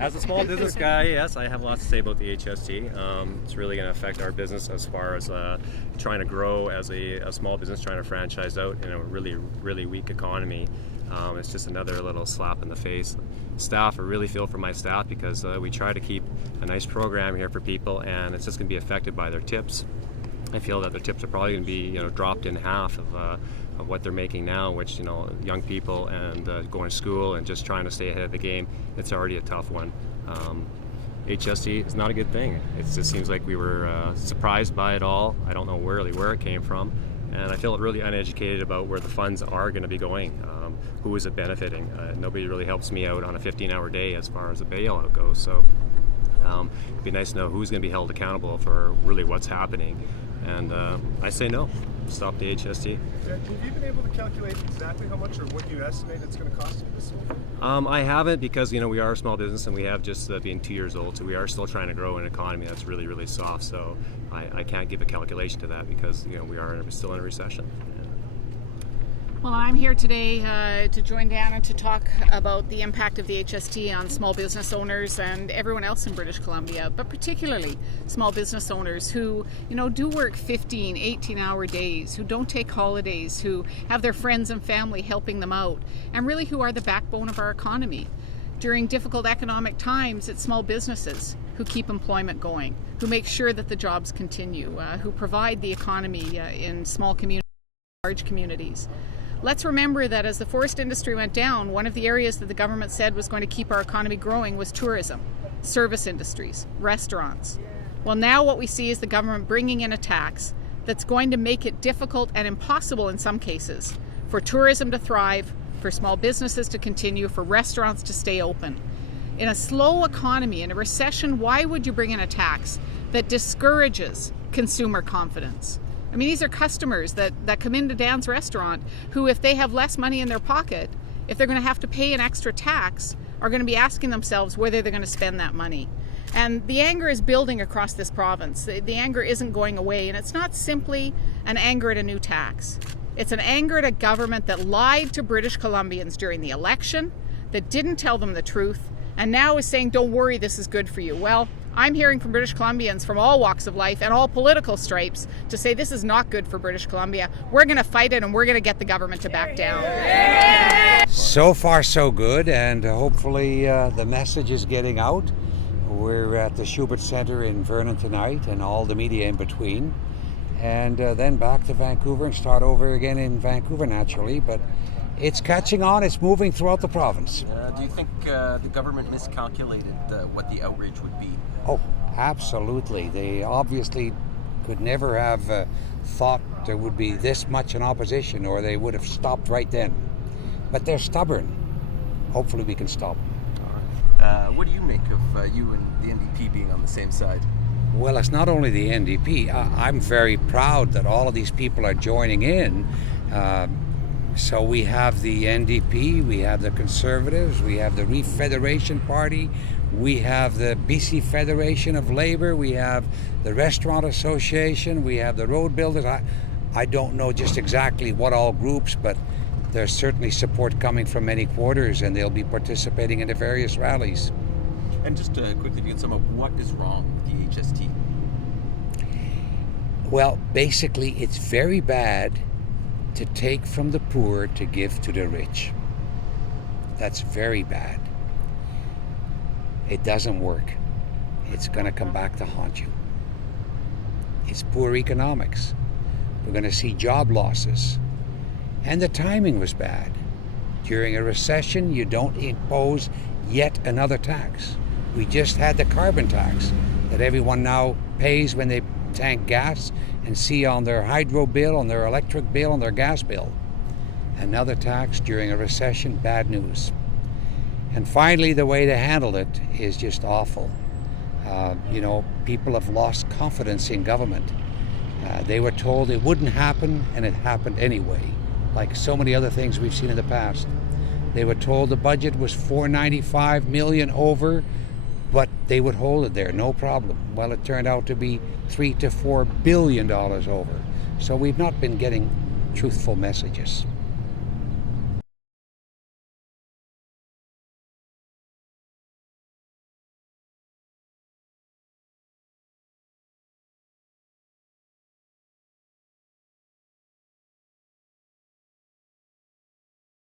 As a small business guy, yes, I have lots to say about the HST. It's really going to affect our business as far as trying to grow as a small business, trying to franchise out in a really weak economy. It's just another little slap in the face. Staff, I really feel for my staff because we try to keep a nice program here for people, and it's just going to be affected by their tips. I feel that their tips are probably going to be dropped in half of what they're making now, which young people and going to school and just trying to stay ahead of the game, it's already a tough one. HST is not a good thing. It just seems like we were surprised by it all. I don't know really where it came from, and I feel really uneducated about where the funds are going to be going. Who is it benefiting? Nobody really helps me out on a 15-hour day as far as the bailout goes. So it'd be nice to know who's going to be held accountable for really what's happening. And I say no. Stop the HST. Have you been able to calculate exactly how much or what you estimate it's going to cost you this year? I haven't, because we are a small business and we have just been 2 years old, so we are still trying to grow an economy that's really soft. So I can't give a calculation to that because we are still in a recession. Well, I'm here today to join Dan and to talk about the impact of the HST on small business owners and everyone else in British Columbia, but particularly small business owners who, do work 15, 18-hour days, who don't take holidays, who have their friends and family helping them out, and really who are the backbone of our economy. During difficult economic times, it's small businesses who keep employment going, who make sure that the jobs continue, who provide the economy in small communities, large communities. Let's remember that as the forest industry went down, one of the areas that the government said was going to keep our economy growing was tourism, service industries, restaurants. Well, now what we see is the government bringing in a tax that's going to make it difficult and impossible in some cases for tourism to thrive, for small businesses to continue, for restaurants to stay open. In a slow economy, in a recession, why would you bring in a tax that discourages consumer confidence? I mean, these are customers that come into Dan's restaurant who, if they have less money in their pocket, if they're going to have to pay an extra tax, are going to be asking themselves whether they're going to spend that money. And the anger is building across this province. The anger isn't going away, and it's not simply an anger at a new tax. It's an anger at a government that lied to British Columbians during the election, that didn't tell them the truth, and now is saying, don't worry, this is good for you. Well, I'm hearing from British Columbians from all walks of life and all political stripes to say this is not good for British Columbia. We're going to fight it, and we're going to get the government to back down. So far, so good, and hopefully the message is getting out. We're at the Schubert Centre in Vernon tonight and all the media in between. And then back to Vancouver and start over again in Vancouver naturally. But it's catching on, it's moving throughout the province. Do you think the government miscalculated what the outrage would be? Oh, absolutely. They obviously could never have thought there would be this much in opposition, or they would have stopped right then. But they're stubborn. Hopefully we can stop. What do you make of you and the NDP being on the same side? Well, it's not only the NDP. I'm very proud that all of these people are joining in. So we have the NDP, we have the Conservatives, we have the Refederation Party, we have the BC Federation of Labour, we have the Restaurant Association, we have the Road Builders. I don't know just exactly what all groups, but there's certainly support coming from many quarters, and they'll be participating in the various rallies. And just quickly, to get sum up, what is wrong with the HST? Well, basically, it's very bad to take from the poor to give to the rich. That's very bad. It doesn't work. It's going to come back to haunt you. It's poor economics. We're going to see job losses. And the timing was bad. During a recession, you don't impose yet another tax. We just had the carbon tax that everyone now pays when they tank gas and see on their hydro bill, on their electric bill, on their gas bill. Another tax during a recession, bad news. And finally, the way to handle it is just awful. People have lost confidence in government. They were told it wouldn't happen, and it happened anyway, like so many other things we've seen in the past. They were told the budget was $495 million over, but they would hold it there, no problem. Well, it turned out to be $3 to $4 billion over. So we've not been getting truthful messages.